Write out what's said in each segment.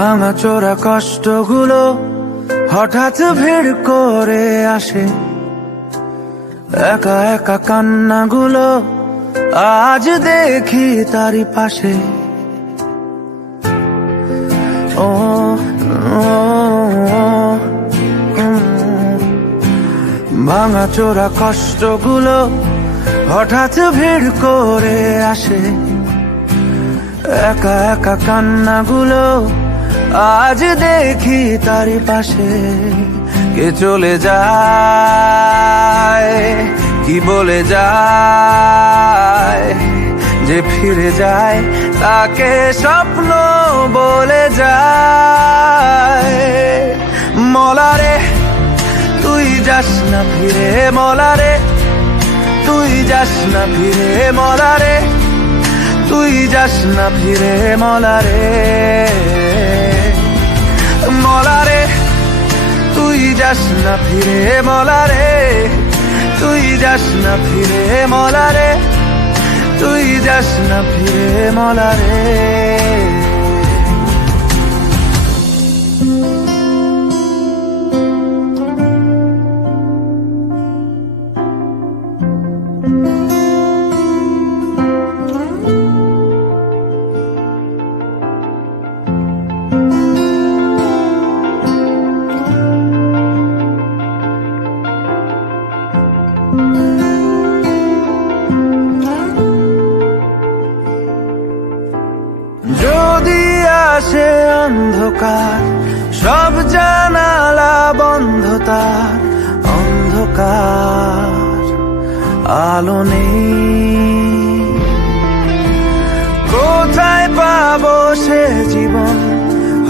ভাঙা চোরা কষ্টগুলো হঠাৎ ভিড় করে আসে, একা একা কান্নাগুলো আজ দেখি তারই পাশে। ও ভাঙা চোরা কষ্টগুলো হঠাৎ ভিড় করে আসে, একা একা কান্নাগুলো আজ দেখি তারই পাশে। কে চলে যায়, কি বলে যায়, যে ফিরে যায় তাকে স্বপ্ন বলে যায়। মলারে তুই যাস না ফিরে, মলারে তুই যাস না ফিরে, মলারে তুই যাস না ফিরে, মলারে মলারে তুই যাস না ফিরে, মলারে তুই যাস না ফিরে, মলারে তুই যাস না ফিরে, মলারে। যদি আসে অন্ধকার, সব জানালা বন্ধ, তার অন্ধকার আলো নেই। কোথায় পাবো সে জীবন,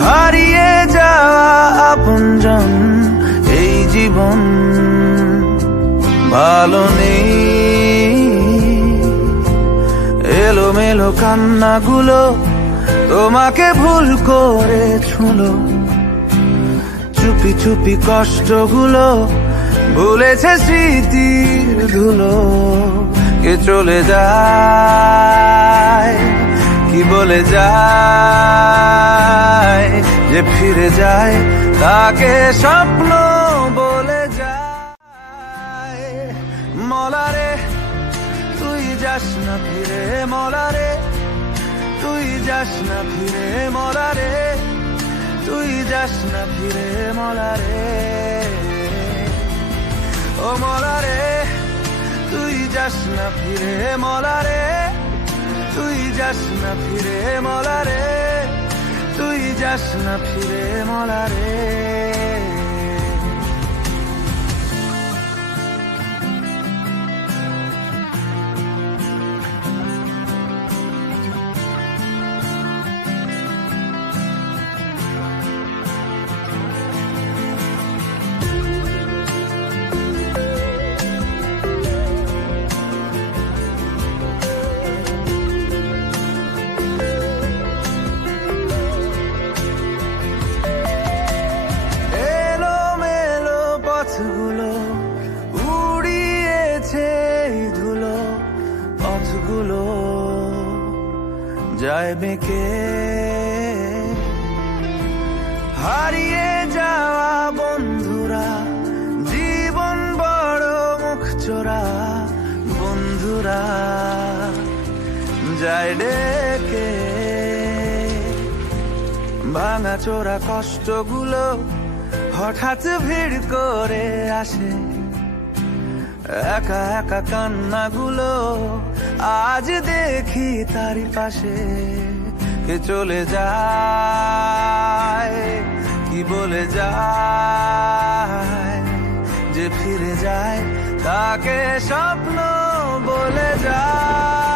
হারিয়ে যাওয়া আপনজন, এই জীবন ভালো নেই। এলোমেলো কান্নাগুলো তোমাকে ভুল করে ছুঁলো, চুপি চুপি কষ্টগুলো ভুলেছে স্মৃতির ধুলো। কে চলে যায়, কি বলে যায়, যে ফিরে যায় তাকে স্বপ্ন বলে যায়। মলারে তুই যাস না ফিরে, মলারে তুই যাস না ফিরে, মলারে তুই যাস না ফিরে, মলারে ও মলারে তুই যাস না ফিরে, মলারে তুই যাস না ফিরে, মলারে তুই যাস না ফিরে, মলারে। পথগুলো উড়িয়েছে ধুলো, পথগুলো যায় বেঁকে। হারিয়ে যাওয়া বন্ধুরা, জীবন বড় মুখ চোরা, বন্ধুরা যায় ডেকে। ভাঙা চোরা কষ্টগুলো হঠাৎ ভিড় করে আসে, একা একা কান্নাগুলো আজ দেখি তারই পাশে। কে চলে যায়, কি বলে যায়, যে ফিরে যায় তাকে স্বপ্ন বলে যায়।